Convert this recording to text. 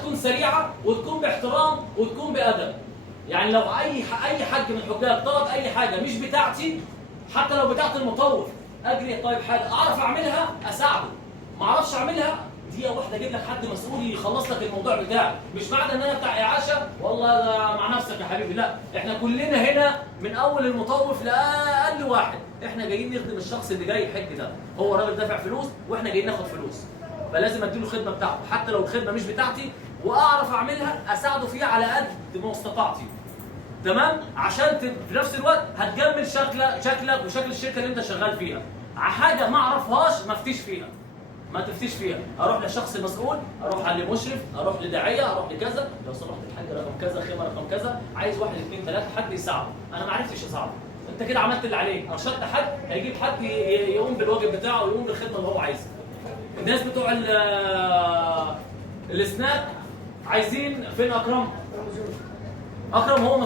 تكون سريعه وتكون باحترام وتكون بادب. يعني لو اي حد من الحجاج طلب اي حاجه مش بتاعتي، حتى لو بتاعت المطوف، اجري طيب حاجه اعرف اعملها اساعده، ما اعرفش اعملها دقيقه واحده اجيب لك حد مسؤول يخلص لك الموضوع بتاعك. مش معنى ان انا بتاع اعاشه والله ده مع نفسك يا حبيبي، لا، احنا كلنا هنا من اول المطوف لاقل واحد احنا جايين نخدم الشخص اللي جاي يحج ده. هو راجل دافع فلوس واحنا جايين ناخد فلوس، فلازم اديله الخدمه بتاعته حتى لو الخدمه مش بتاعتي، واعرف اعملها اساعده فيها على قد ما استطاعتي. تمام؟ عشان في نفس الوقت هتجمل شكلك وشكل الشركه اللي انت شغال فيها. حاجه ما اعرفهاش ما افتيش فيها، ما تفتيش فيها، اروح للشخص المسؤول، اروح على المشرف، اروح لداعيه، اروح لكذا، لو سمحت الحاج رقم كذا، خيمه رقم كذا، عايز 1 2 3 حد يساعده. انا ما عرفتش اساعده، انت كده عملت اللي عليك، ارشدت حد هيجيب حد يقوم بالواجب بتاعه ويقوم بالخدمه اللي هو عايزها. الناس بتوع السناك عايزين فين اكرم؟ اكرم هو